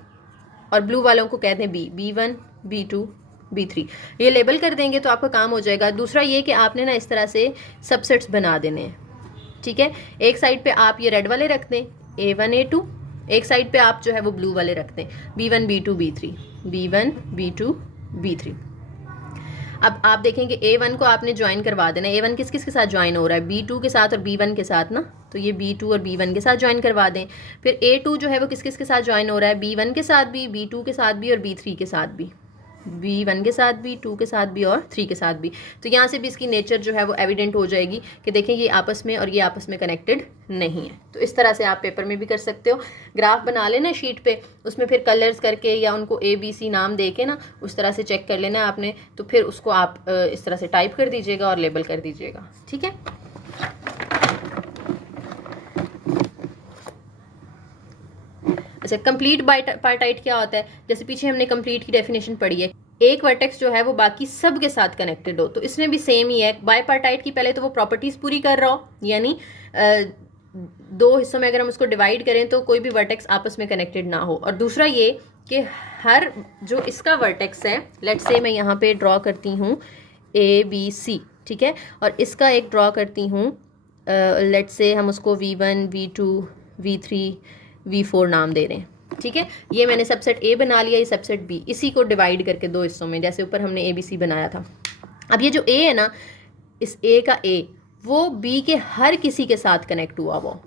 और ब्लू वालों को कहते हैं B1 B2 B3। ये लेबल कर देंगे तो आपका काम हो जाएगा। दूसरा ये कि आपने ना इस तरह से सबसेट्स बना देने हैं, ठीक है। एक साइड पे आप ये रेड वाले रख दें A1 A2, एक साइड पे आप जो है वो ब्लू वाले रख दें B1 B2 B3, B1 B2 B3। अब आप देखेंगे A1 को आपने ज्वाइन करवा देना। A1 किस किस के साथ ज्वाइन हो रहा है? B2 के साथ और B1 के साथ ना, तो ये B2 और B1 के साथ ज्वाइन करवा दें। फिर A2 जो है वो किस किस के साथ ज्वाइन हो रहा है? B1 के साथ भी, B2 के साथ भी और B3 के साथ भी, B1 के साथ भी, 2 के साथ भी और 3 के साथ भी। तो यहाँ से भी इसकी नेचर जो है वो एविडेंट हो जाएगी कि देखें ये आपस में और ये आपस में कनेक्टेड नहीं है। तो इस तरह से आप पेपर में भी कर सकते हो। ग्राफ बना लेना शीट पे, उसमें फिर कलर्स करके या उनको ABC नाम दे के ना उस तरह से चेक कर लेना है आपने, तो फिर उसको आप इस तरह से टाइप कर दीजिएगा और लेबल कर दीजिएगा, ठीक है। अच्छा, कंप्लीट बाइपार्टाइट क्या होता है? जैसे पीछे हमने कंप्लीट की डेफिनेशन पढ़ी है, एक वर्टेक्स जो है वो बाकी सब के साथ कनेक्टेड हो, तो इसमें भी सेम ही है। बाइपार्टाइट की पहले तो वो प्रॉपर्टीज पूरी कर रहा हो, यानी दो हिस्सों में अगर हम उसको डिवाइड करें तो कोई भी वर्टेक्स आपस में कनेक्टेड ना हो, और दूसरा ये कि हर जो इसका वर्टेक्स है, लेट्स से मैं यहाँ पे ड्रॉ करती हूँ ABC, ठीक है, और इसका एक ड्रॉ करती हूँ, लेट्स से हम उसको V1 V2 V3 V4 नाम दे रहे हैं, ठीक है। ये मैंने सबसेट A बना लिया, ये सबसेट B, इसी को डिवाइड करके दो हिस्सों में, जैसे ऊपर हमने ABC बनाया था। अब ये जो A है ना, इस A का A वो B के हर किसी के साथ कनेक्ट हुआ वो,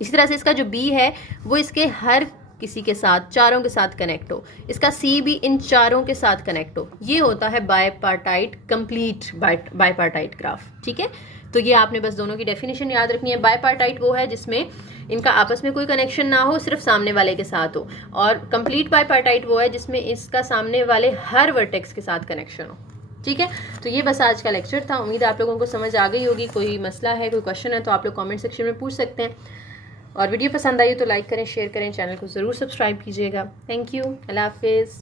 इसी तरह से इसका जो B है वो इसके हर किसी के साथ, चारों के साथ कनेक्ट हो, इसका C भी इन चारों के साथ कनेक्ट हो। ये होता है बाइपार्टाइट, कंप्लीट बाइपार्टाइट ग्राफ, ठीक है। तो ये आपने बस दोनों की डेफिनेशन याद रखनी है। बाइपार्टाइट वो है जिसमें इनका आपस में कोई कनेक्शन ना हो, सिर्फ सामने वाले के साथ हो, और कंप्लीट बाइपार्टाइट वो है जिसमें इसका सामने वाले हर वर्टेक्स के साथ कनेक्शन हो, ठीक है। तो ये बस आज का लेक्चर था। उम्मीद है आप लोगों को समझ आ गई होगी। कोई मसला है, कोई क्वेश्चन है तो आप लोग कमेंट सेक्शन में पूछ सकते हैं, और वीडियो पसंद आई तो लाइक करें, शेयर करें, चैनल को ज़रूर सब्सक्राइब कीजिएगा। थैंक यू, अल्लाह हाफिज़।